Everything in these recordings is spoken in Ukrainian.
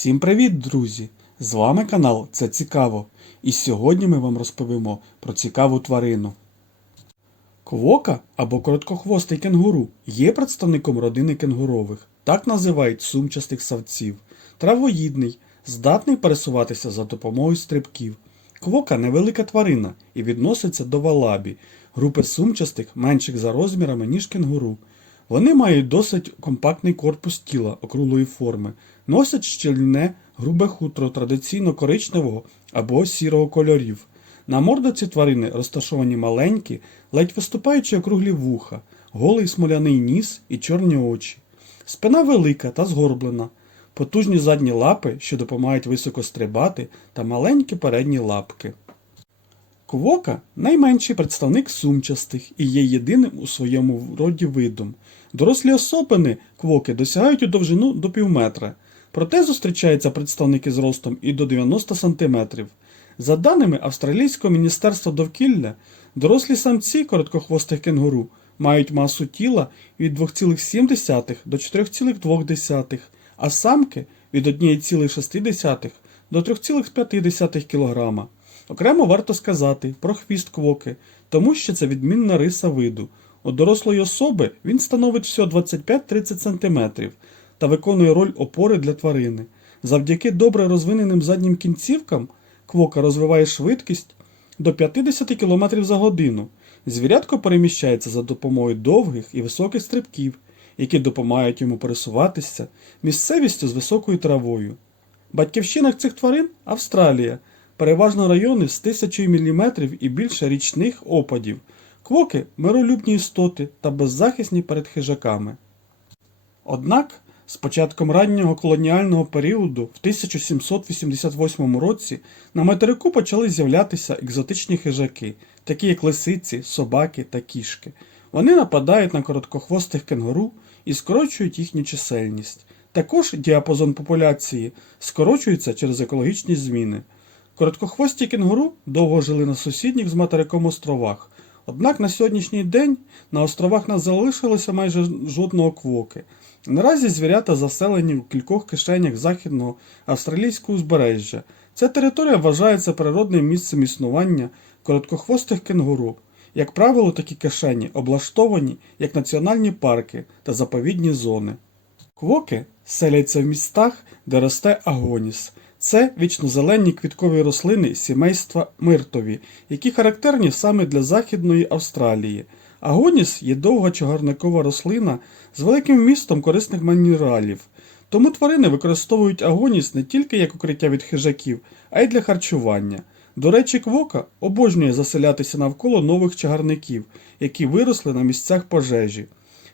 Всім привіт, друзі! З вами канал Це Цікаво. І сьогодні ми вам розповімо про цікаву тварину. Квока або короткохвостий кенгуру є представником родини кенгурових, так називають сумчастих савців. Травоїдний, здатний пересуватися за допомогою стрибків. Квока невелика тварина і відноситься до валабі, групи сумчастих менших за розмірами, ніж кенгуру. Вони мають досить компактний корпус тіла округлої форми, носять щільне грубе хутро традиційно коричневого або сірого кольорів. На мордоці тварини розташовані маленькі, ледь виступаючі округлі вуха, голий смоляний ніс і чорні очі. Спина велика та згорблена, потужні задні лапи, що допомагають високо стрибати, та маленькі передні лапки. Квока найменший представник сумчастих і є єдиним у своєму роді видом. Дорослі особини квоки досягають у довжину до півметра, проте зустрічаються представники з ростом і до 90 см. За даними Австралійського міністерства довкілля, дорослі самці короткохвостих кенгуру мають масу тіла від 2,7 до 4,2, а самки від 1,6 до 3,5 кг. Окремо варто сказати про хвіст квоки, тому що це відмінна риса виду. У дорослої особи він становить всього 25-30 см та виконує роль опори для тварини. Завдяки добре розвиненим заднім кінцівкам квока розвиває швидкість до 50 км за годину. Звірятко переміщається за допомогою довгих і високих стрибків, які допомагають йому пересуватися місцевістю з високою травою. Батьківщина цих тварин Австралія, переважно райони з тисячою мм і більше річних опадів. Квоки миролюбні істоти та беззахисні перед хижаками. Однак, з початком раннього колоніального періоду в 1788 році на материку почали з'являтися екзотичні хижаки, такі як лисиці, собаки та кішки. Вони нападають на короткохвостих кенгуру і скорочують їхню чисельність. Також діапазон популяції скорочується через екологічні зміни. Короткохвості кенгуру довго жили на сусідніх з материком островах. Однак на сьогоднішній день на островах не залишилося майже жодного квоки. Наразі звірята заселені у кількох кишенях західного австралійського узбережжя. Ця територія вважається природним місцем існування короткохвостих кенгуру. Як правило, такі кишені облаштовані як національні парки та заповідні зони. Квоки селяться в містах, де росте агоніс. Це вічнозелені квіткові рослини сімейства миртові, які характерні саме для Західної Австралії. Агоніс є довга чагарникова рослина з великим вмістом корисних мінералів. Тому тварини використовують агоніс не тільки як укриття від хижаків, а й для харчування. До речі, квока обожнює заселятися навколо нових чагарників, які виросли на місцях пожежі.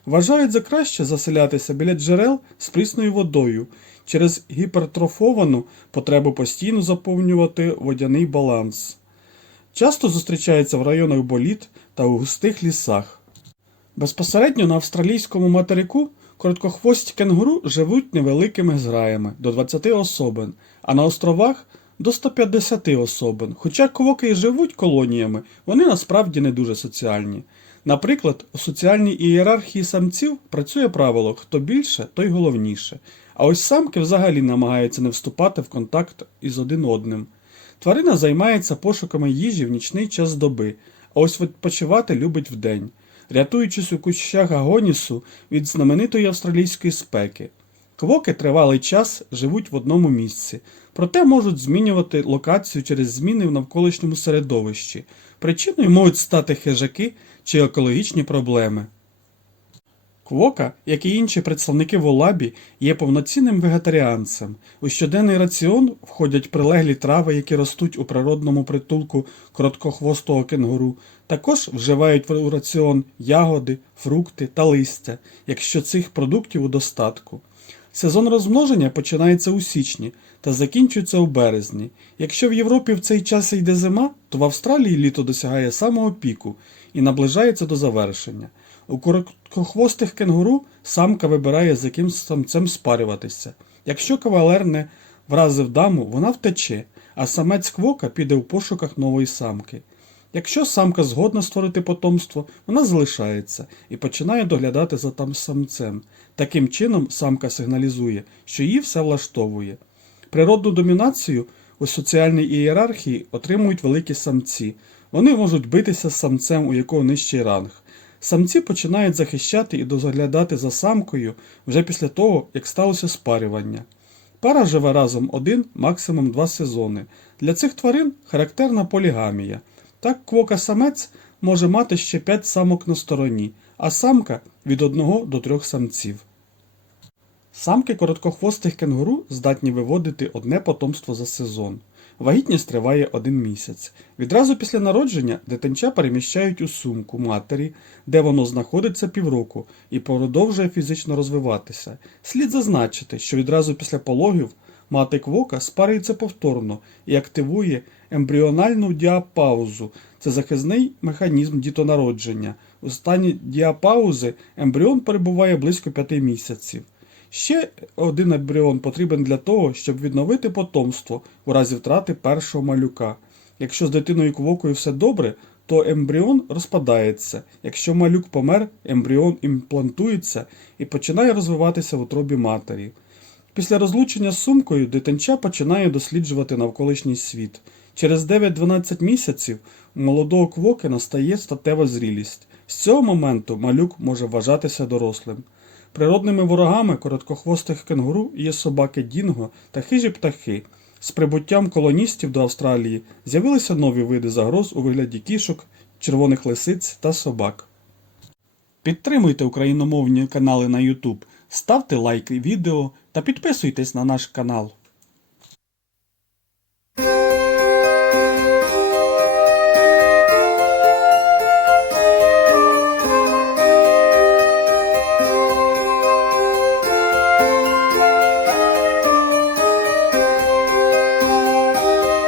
Вважають за краще заселятися біля джерел з прісною водою через гіпертрофовану потребу постійно заповнювати водяний баланс. Часто зустрічається в районах боліт та у густих лісах. Безпосередньо на австралійському материку короткохвості кенгуру живуть невеликими зграями до 20 особин, а на островах до 150 особин. Хоча квоки і живуть колоніями, вони насправді не дуже соціальні. Наприклад, у соціальній ієрархії самців працює правило хто більше, той головніше. А ось самки взагалі намагаються не вступати в контакт із один одним. Тварина займається пошуками їжі в нічний час доби, а ось відпочивати любить вдень, рятуючись у кущах агонісу від знаменитої австралійської спеки. Квоки тривалий час живуть в одному місці, проте можуть змінювати локацію через зміни в навколишньому середовищі. Причиною можуть стати хижаки чи екологічні проблеми. Квока, як і інші представники волабі, є повноцінним вегетаріанцем. У щоденний раціон входять прилеглі трави, які ростуть у природному притулку короткохвостого кенгуру. Також вживають у раціон ягоди, фрукти та листя, якщо цих продуктів у достатку. Сезон розмноження починається у січні та закінчується у березні. Якщо в Європі в цей час йде зима, то в Австралії літо досягає самого піку і наближається до завершення. У короткохвостих кенгуру самка вибирає, з яким самцем спарюватися. Якщо кавалер не вразив даму, вона втече, а самець квока піде в пошуках нової самки. Якщо самка згодна створити потомство, вона залишається і починає доглядати за там самцем. Таким чином самка сигналізує, що її все влаштовує. Природну домінацію у соціальній ієрархії отримують великі самці. Вони можуть битися з самцем, у якого нижчий ранг. Самці починають захищати і доглядати за самкою вже після того, як сталося спарювання. Пара живе разом один, максимум два сезони. Для цих тварин характерна полігамія. Так квока-самець може мати ще 5 самок на стороні, а самка від 1 до 3 самців. Самки короткохвостих кенгуру здатні виводити одне потомство за сезон. Вагітність триває один місяць. Відразу після народження дитинча переміщають у сумку матері, де воно знаходиться півроку і продовжує фізично розвиватися. Слід зазначити, що відразу після пологів мати квока спарюється повторно і активує ембріональну діапаузу. Це захисний механізм дітонародження. У стані діапаузи ембріон перебуває близько 5 місяців. Ще один ембріон потрібен для того, щоб відновити потомство у разі втрати першого малюка. Якщо з дитиною квокою все добре, то ембріон розпадається. Якщо малюк помер, ембріон імплантується і починає розвиватися в утробі матері. Після розлучення з сумкою дитинча починає досліджувати навколишній світ. Через 9-12 місяців у молодого квоки настає статева зрілість. З цього моменту малюк може вважатися дорослим. Природними ворогами короткохвостих кенгуру є собаки Дінго та хижі птахи. З прибуттям колоністів до Австралії з'явилися нові види загроз у вигляді кішок, червоних лисиць та собак. Підтримуйте україномовні канали на YouTube, ставте лайки відео та підписуйтесь на наш канал.